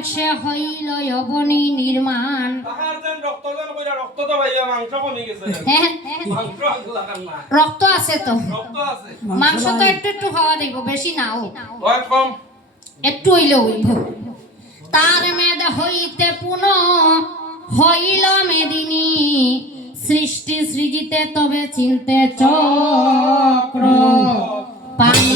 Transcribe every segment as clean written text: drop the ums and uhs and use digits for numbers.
মাংসে হইল অবনী নির্মাণ। রক্ত আছে তো, মাংস তো একটু একটু হওয়া দিব, বেশি নাও, একটু হইলে হইব। তার মেদ হইতে পুনঃ হইল মেদিনী, সৃষ্টি সৃজিতে তবে চিনতে চক্র পানি।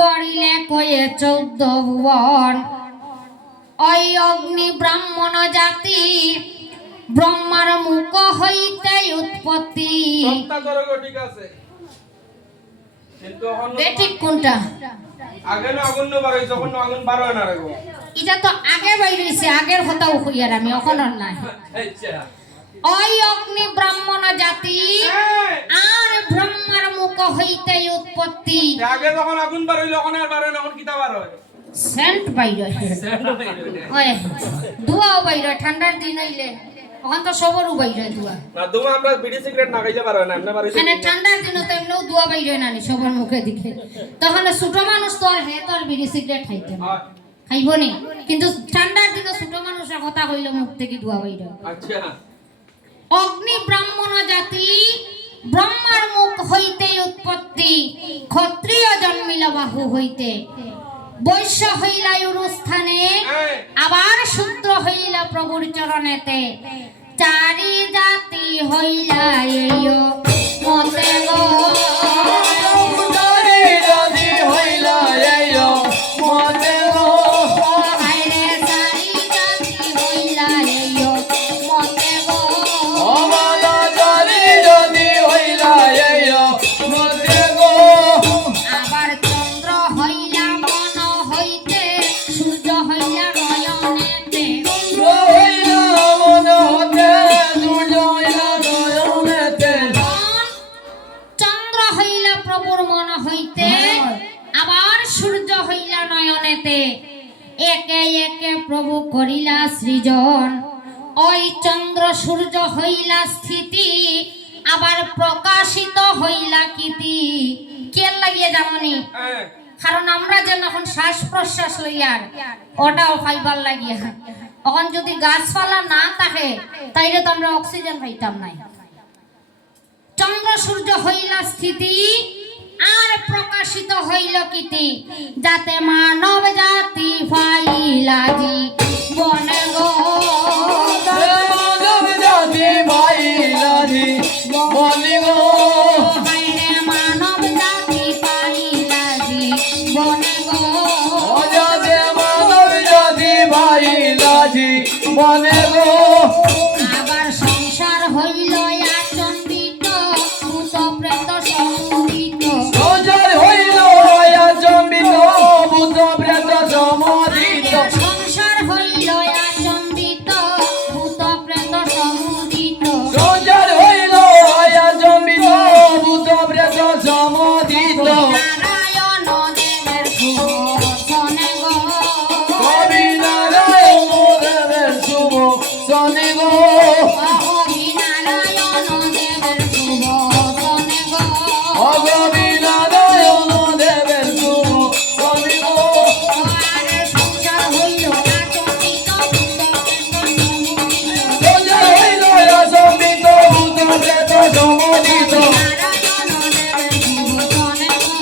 গড়িলে কয়ে 14 ভুবন, ওই অগ্নি ব্রাহ্মণ জাতি, ব্রহ্মার মুখ হইতে উৎপত্তি। ঠিক কোনটা? এটা তো আগে বাইর হইছে, আগের কথা কইয়ার আমি এখন নাই। ওই অগ্নি ব্রাহ্মণ জাতি আর ব্রহ্মার মুখ হইতে উৎপত্তি। আগে যখন আগুন বার হইল এখন আর বার হয় না, এখন কিটা বার হয়? সেন্ট বাইর হয়, ধোঁয়াও বাইর হয়। ঠান্ডার দিন হইলে এখন তো সবরও বাইর হয় ধোঁয়া। না ধোঁয়া আমরা বিড়ি সিগারেট না খাইলে বার হয় না, এমনি বার হইছে। মানে ঠান্ডার দিনও তো এমনিও ধোঁয়া বাইর হয় না নি সবার মুখে দিকে। তখন ছোট মানুষ তো আর হে তো আর বিড়ি সিগারেট খাইতে না, খাইব নি। কিন্তু ঠান্ডার দিনে ছোট মানুষের কথা হইলে মুখ থেকে ধোঁয়া বাইর হয়। আচ্ছা, অগ্নি ব্রাহ্মণ জাতি, ব্রহ্মার মুখ হইতে উৎপত্তি। ক্ষত্রিয় জন্মিল বাহু হইতে, বৈশ্য হইলা উরুস্থানে, আবার শূদ্র হইলা প্রভুর চরণেতে। চারি জাতি হইলা এইও মতে গো, চারি জাতি হইলা এইও মতে গো। একে একে প্রভু করিলা সৃজন, ওই চন্দ্র সূর্য হইলা স্থিতি, আবার প্রকাশিত হইলা কীতি। কেন লাগিয়ে জানি? কারণ আমরা যেন এখন শ্বাস প্রশ্বাস লইয়ার ওটাও ফাইবার লাগিয়া এখন যদি গাছপালা না থাকে তাইলে তো আমরা অক্সিজেন পাইতাম নাই। চন্দ্র সূর্য হইলা স্থিতি আর প্রকাশিত হইল কীতি, যাতে মানব জাতি পাইলা জীবনে গো। মানব জাতি পাইলা জীবনে গো। হায়রে মানব জাতি পাইলা জীবনে গো। যাতে মানব জাতি পাইলা জীবনে গো। আবার সংসার হইল আচম্বিত, ভূত প্রেত সমুদিত। সংসার হইল আচম্বিত, ভূত প্রেত সমুদিত। সংসার হইল আচম্বিত, ভূত প্রেত সমুদিত। সংসার হইল আচম্বিত, ভূত প্রেত সমুদিত। নারায়ণ দেবের শুভ সনে গো। কবি নারায়ণ দেবের শুভ সনে গো। কবি নারায়ণ দেবের শুভ সনে গো। কবি নারায়ণ দেবের শুভ সনে গো। আর সংসার হইল আচম্বিত, ভূত প্রেত সমুদিত। সংসার হইল আচম্বিত, ভূত প্রেত সমুদিত। নারায়ণ দেবের শুভ সনে গো।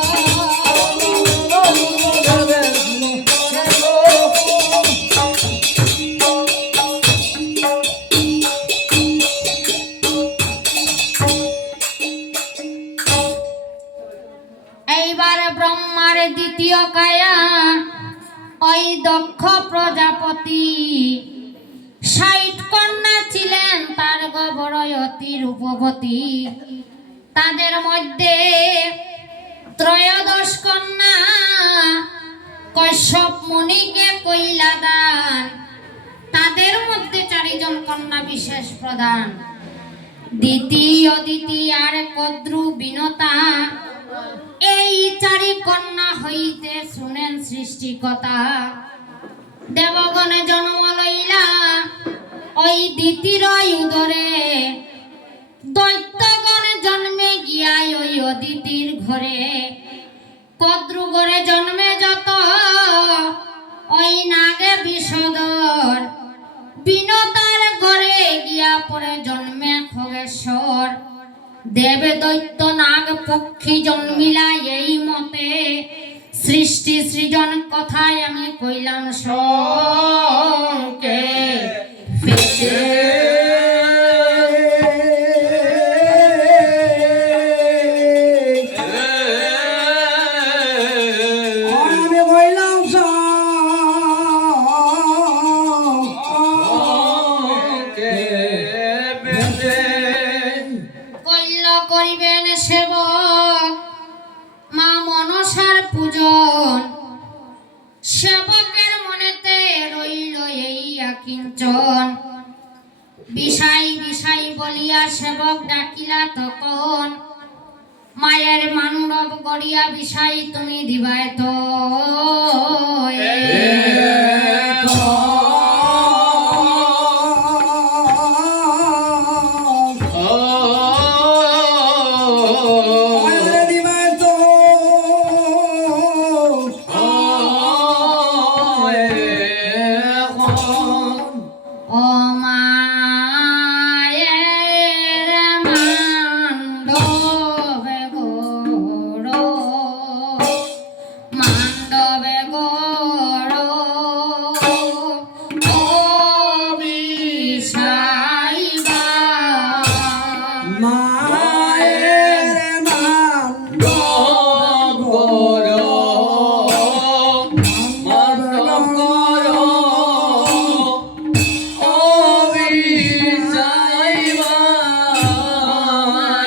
এইবারে ব্রহ্মার দ্বিতীয় কায়া ওই দক্ষ প্রজাপতি, ৬০ কন্যা ছিলেন তার গবরয়তী রূপবতী। তাদের মধ্যে ত্রয়োদশ কন্যা কশ্যপ মুনিকে কইলা দান। তাদের মধ্যে ৪ জন কন্যা বিশেষ প্রধান, দিতি, অদিতি আর কদ্রু বিনতা। এই ৪ কন্যা হইতে শুনেন সৃষ্টিকতা। দেবগণে জন্ম লইলা ওই দিতির উদরে, দৈত্যগণে জন্মে গিয়া ওই অদিতির ঘরে। কদ্রুগরে জন্মে যত ওই নাগে বিষদর, বিনতার ঘরে গিয়া পরে জন্মে খগেশ্বর। দেবে দৈত্য নাগ পক্ষী জন্মিলা এই মতে, সৃষ্টি সৃজন কথায় আমি কইলাম সকে পেতে। আমি কইলাম কইল করিবেন সেবক মা মনসার পূজন, সেবকের মনেতে রইল এই আকিঞ্চন। বিষাই বিষাই বলিয়া সেবক ডাকিলা তখন, মায়ের মান্ডব গড়িয়া বিষাই তুমি দিবায় তো। ও মায়ের মান্ডবে গোড়, মান্ডবে গোড়, ও বিষাইবা মায়ের মান্ডব করো, মান্ডব করো, ও বিষাইবা।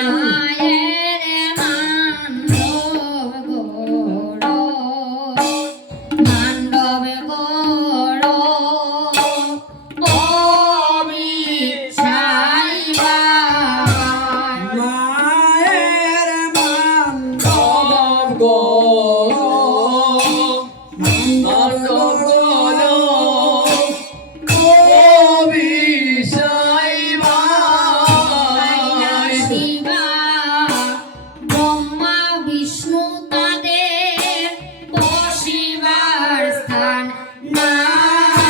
মায়ের মান্ডব গোড়, মান্ডবে গোড়, ও বিষাইবা। মায়ের মান্ডব করো, মান্ডব করো, ও বিষাইবা। শিবা ব্রহ্মা বিষ্ণু তাদের বসিবার স্থান নাই।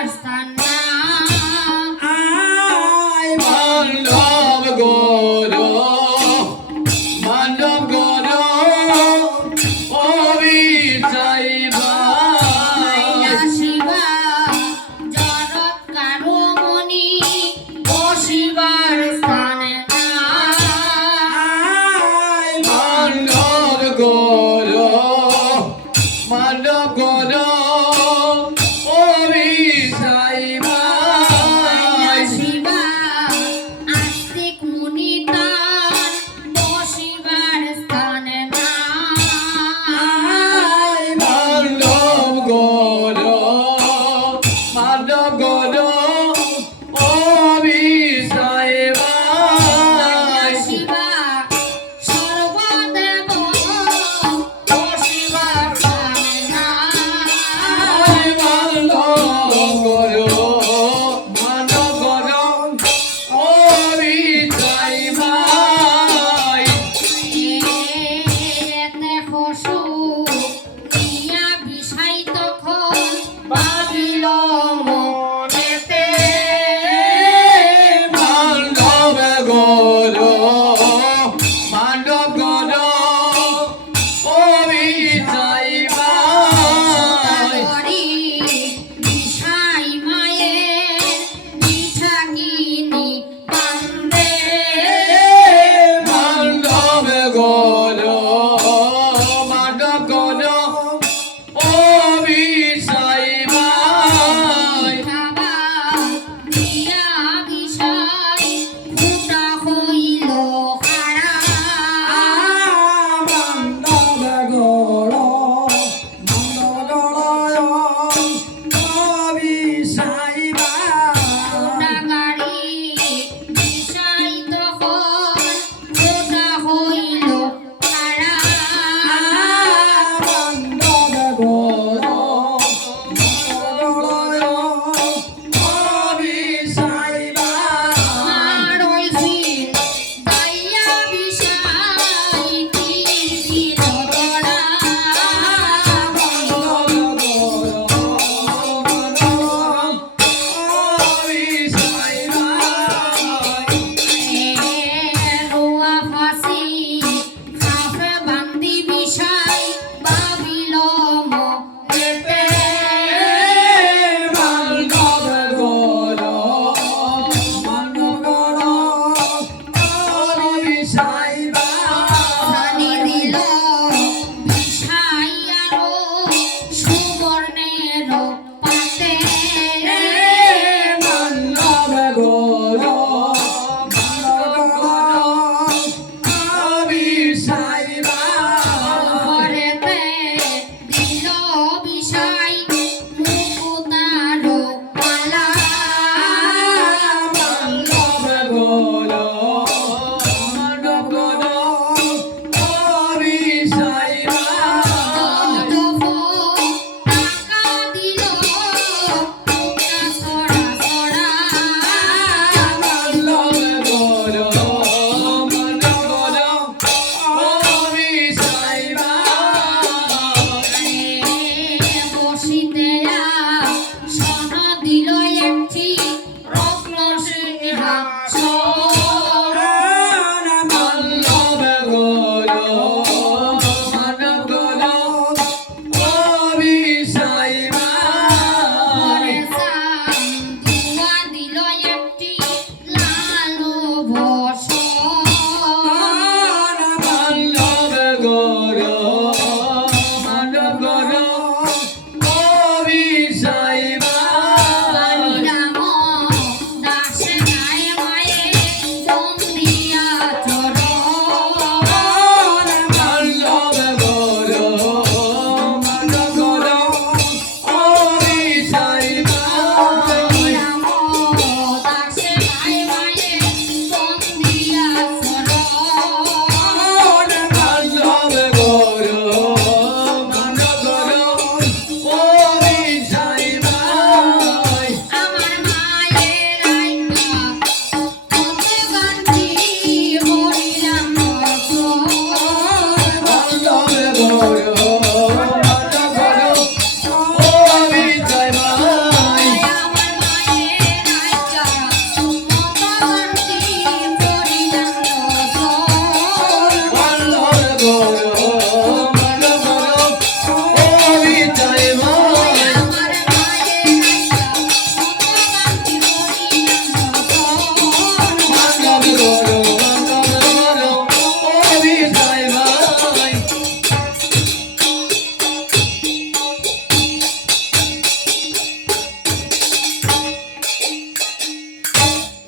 বসিবার স্থান না আয় মানব গরো মানব গরো অবিচাই ভাই শিবা জগৎ কারো মনি বসিবার স্থান না আয় মানব গরো মানব গরো অবিচাই ভাই শিবা আস্তিক মুনি তার বসিবার স্থান না আয় মানব গরো মানব গরো